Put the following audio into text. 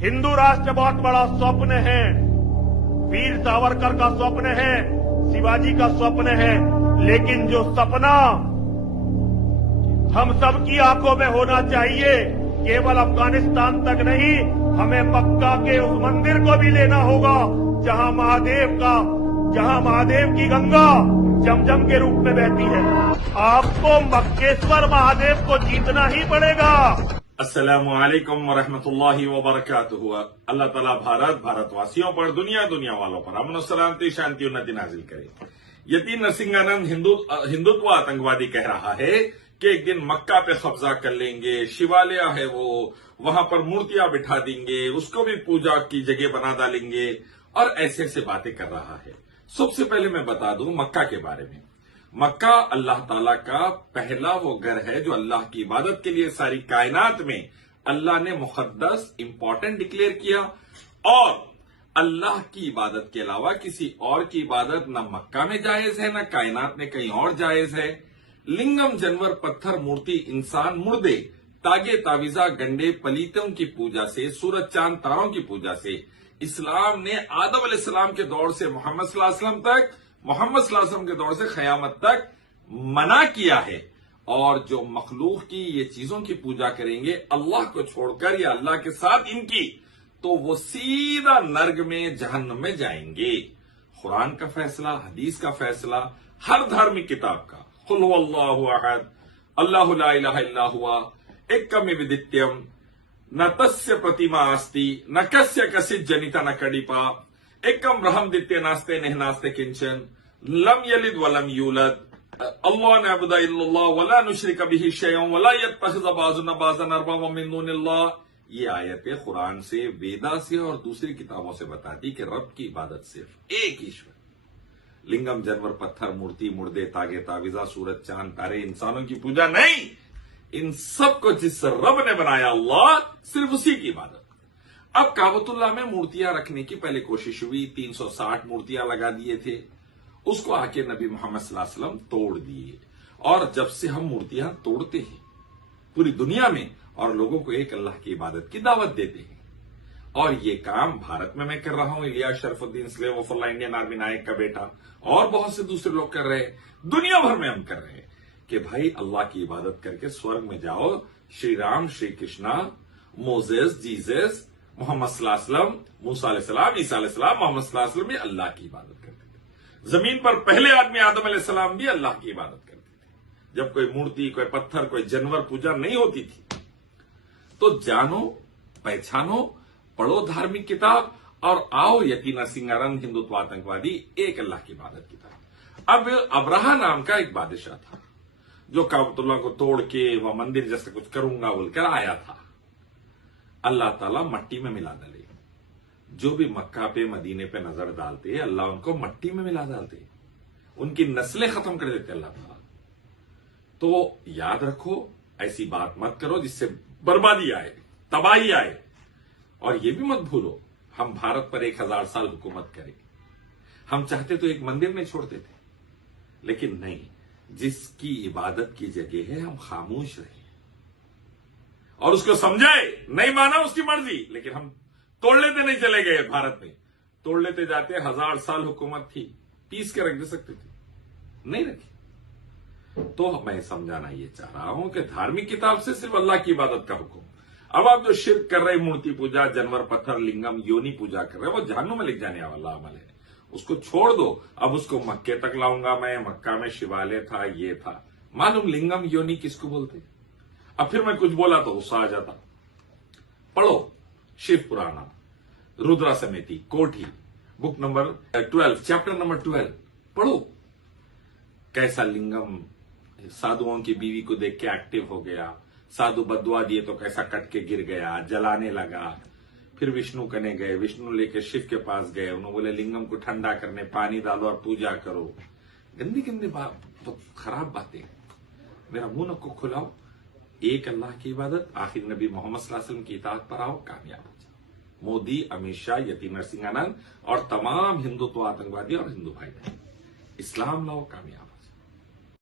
हिंदू राष्ट्र बहुत बड़ा स्वप्न है, वीर सावरकर का स्वप्न है, शिवाजी का स्वप्न है, लेकिन जो सपना हम सबकी आंखों में होना चाहिए, केवल अफगानिस्तान तक नहीं, हमें मक्का के उस मंदिर को भी लेना होगा जहां महादेव की गंगा जमजम के रूप में बहती है। आपको मक्केश्वर महादेव को जीतना ही पड़ेगा। अस्सलामु अलैकुम व रहमतुल्लाहि व बरकातुहू। अल्लाह ताला भारतवासियों पर, दुनिया वालों पर अमन सलामती, शांति उन्नति नाजिल करे। यति नरसिंहानंद हिंदुत्व आतंकवादी कह रहा है कि एक दिन मक्का पे कब्जा कर लेंगे, शिवालय है वो, वहां पर मूर्तियां बिठा देंगे, उसको भी पूजा की जगह बना डालेंगे और ऐसे बातें कर रहा है। सबसे पहले मैं बता दूं मक्का के बारे में। मक्का अल्लाह ताला का पहला वो घर है जो अल्लाह की इबादत के लिए सारी कायनात में अल्लाह ने मुकद्दस इंपॉर्टेंट डिक्लेयर किया, और अल्लाह की इबादत के अलावा किसी और की इबादत न मक्का में जायज है, न कायनात में कहीं और जायज है। लिंगम, जानवर, पत्थर, मूर्ति, इंसान, मुर्दे, तागे, तावीजा, गंडे, पलीतों की पूजा से, सूरज, चांद, तारों की पूजा से इस्लाम ने आदम अलैहिस्सलाम के दौर से मोहम्मद सल्लल्लाहु अलैहि वसल्लम तक, मोहम्मद सल्लल्लाहु अलैहि वसल्लम के दौर से क़यामत तक मना किया है। और जो मखलूक की ये चीजों की पूजा करेंगे अल्लाह को छोड़कर या अल्लाह के साथ इनकी, तो वो सीधा नर्क में, जहन्नम में जाएंगे। कुरान का फैसला, हदीस का फैसला, हर धार्मिक किताब का, कुल हुवल्लाहु अहद, अल्लाहु ला इलाहा इल्ला हुवा, एकमेव न तस्य प्रतिमा अस्ति, न कस्य कसित जनिता न कडिपा, एकम रहम दित्य नास्ते नेह नास्ते किंचन, लम यलिद वलम यूलद, अल्लाह नअबुदु इल्लल्लाह वला नुशरिक बिही शयअन वला यत्तखिज़ बाज़ुना बाज़न अरबाबा मिन दुनिल्लाह। ये आयतें कुरान से, वेदा से और दूसरी किताबों से बताती कि रब की इबादत सिर्फ एक ईश्वर। लिंगम, जानवर, पत्थर, मूर्ति, मुर्दे, तागे, तावीजा, सूरज, चांद, तारे, इंसानों की पूजा नहीं। इन सब को जिस रब ने बनाया अल्लाह, सिर्फ उसी की इबादत। अब काबतुल्लाह में मूर्तियां रखने की पहले कोशिश हुई, 360 मूर्तियां लगा दिए थे, उसको आके नबी मोहम्मद सल्लल्लाहु अलैहि वसल्लम तोड़ दिए। और जब से हम मूर्तियां तोड़ते हैं पूरी दुनिया में और लोगों को एक अल्लाह की इबादत की दावत देते हैं, और ये काम भारत में मैं कर रहा हूं, इलियास शरफुद्दीन स्लेवफुल्लाह इंडियन आर्मी नायक का बेटा और बहुत से दूसरे लोग कर रहे हैं, दुनिया भर में हम कर रहे हैं कि भाई अल्लाह की इबादत करके स्वर्ग में जाओ। श्री राम, श्री कृष्णा, मोजेस, जीसस, मोहम्मद सल्लल्लाहु अलैहि वसल्लम, मूसा अलैहिस्सलाम, ईसा अलैहिस्सलाम, मोहम्मद सल्लल्लाहु अलैहि वसल्लम भी अल्लाह की इबादत करते थे। जमीन पर पहले आदमी आदम अलैहिस्सलाम भी अल्लाह की इबादत करते थे। जब कोई मूर्ति, कोई पत्थर, कोई जानवर पूजा नहीं होती थी। तो जानो, पहचानो, पढ़ो धार्मिक किताब और आओ यति नरसिंहानंद हिंदुत्व आतंकवादी एक अल्लाह की इबादत की तरफ। अब अब्राहा नाम का एक बादशाह था जो काबतुल्लाह को तोड़ के वह मंदिर जैसे कुछ करूंगा बोलकर आया था। अल्लाह ताला मट्टी में मिला डाले। जो भी मक्का पे, मदीने पे नजर डालते, अल्लाह उनको मट्टी में मिला डालते, उनकी नस्लें खत्म कर देते अल्लाह ताला। तो याद रखो, ऐसी बात मत करो जिससे बर्बादी आए, तबाही आए। और ये भी मत भूलो, हम भारत पर 1000 साल हुकूमत करें। हम चाहते तो एक मंदिर नहीं छोड़ते थे, लेकिन नहीं, जिसकी इबादत की जगह है हम खामोश रहे और उसको समझाए। नहीं माना उसकी मर्जी, लेकिन हम तोड़ लेते नहीं चले गए। भारत में तोड़ लेते जाते, 1000 साल हुकूमत थी, पीस के रख दे सकते थे, नहीं रखी। तो मैं समझाना ये चाह रहा हूं कि धार्मिक किताब से सिर्फ अल्लाह की इबादत का हुक्म। अब आप जो शिर्क कर रहे, मूर्ति पूजा, जानवर, पत्थर, लिंगम, योनि पूजा कर रहे, वो जहन्नुम में लिख जाने वाला अमल है, उसको छोड़ दो। अब उसको मक्के तक लाऊंगा मैं, मक्का में शिवालय था, ये था। मालूम लिंगम, योनि किसको बोलते? अब फिर मैं कुछ बोला तो गुस्सा आ जाता। पढ़ो शिव पुराना, रुद्रा समिति, कोठी, बुक नंबर 12, चैप्टर नंबर 12 पढ़ो। कैसा लिंगम साधुओं की बीवी को देख के एक्टिव हो गया, साधु बदुआ दिए तो कैसा कट के गिर गया, जलाने लगा। फिर विष्णु कने गए, विष्णु लेके शिव के पास गए, उन्होंने बोले लिंगम को ठंडा करने पानी डालो और पूजा करो। गंदी गंदी बात, बहुत खराब बातें। मेरा मुंह नको खुलाओ, एक अल्लाह की इबादत, आखिर नबी मोहम्मद सल्लल्लाहु अलैहि वसल्लम की इताअत पर आओ, कामयाब हो जाओ। मोदी, अमित शाह, यति नरसिंहानंद और तमाम हिंदुत्व आतंकवादी और हिंदू भाई बहन, इस्लाम लाओ, कामयाब।